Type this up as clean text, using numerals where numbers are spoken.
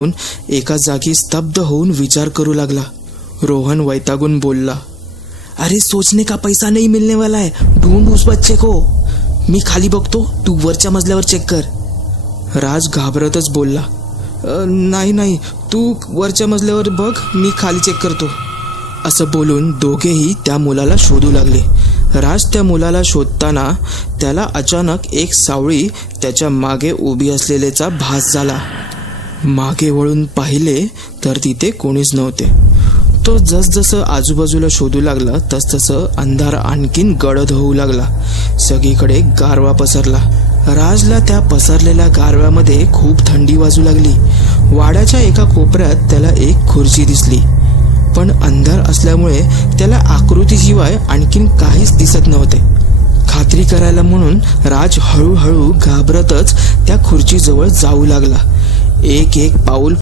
एका जागी स्तब्ध होऊन विचार करू लागला। रोहन वैतागून बोलला, अरे सोचने का पैसा नहीं मिलने वाला है, ढूंढ उस बच्चे को। मी खाली बघतो, तू वरच्या मजल्यावर चेक कर। राज घाबरतच बोलला, नाही नाही, तू वरच्या मजल्यावर बघ, मी खाली चेक करतो। असं बोलून दोघेही त्या मुलाला शोधू लागले। राज त्या मुलाला शोधताना त्याला अचानक एक सावळी त्याच्या मागे उभी असलेल्याचा भास झाला। मागे वळून पाहिले तर तिथे कोणीच नव्हते। तो जसजसं आजूबाजूला शोधू लागला तसतसं अंधार आणखीन गडद होऊ लागला। सगळीकडे गारवा पसरला। राजला त्या पसरलेल्या गारव्यामध्ये खूप थंडी वाजू लागली। वाड्याच्या एका कोपऱ्यात त्याला एक खुर्ची दिसली, पण अंधार असल्यामुळे त्याला आकृतीशिवाय आणखीन काहीच दिसत नव्हते। खात्री करायला म्हणून राज हळूहळू घाबरतच त्या खुर्चीजवळ जाऊ लागला। एक एक पाऊल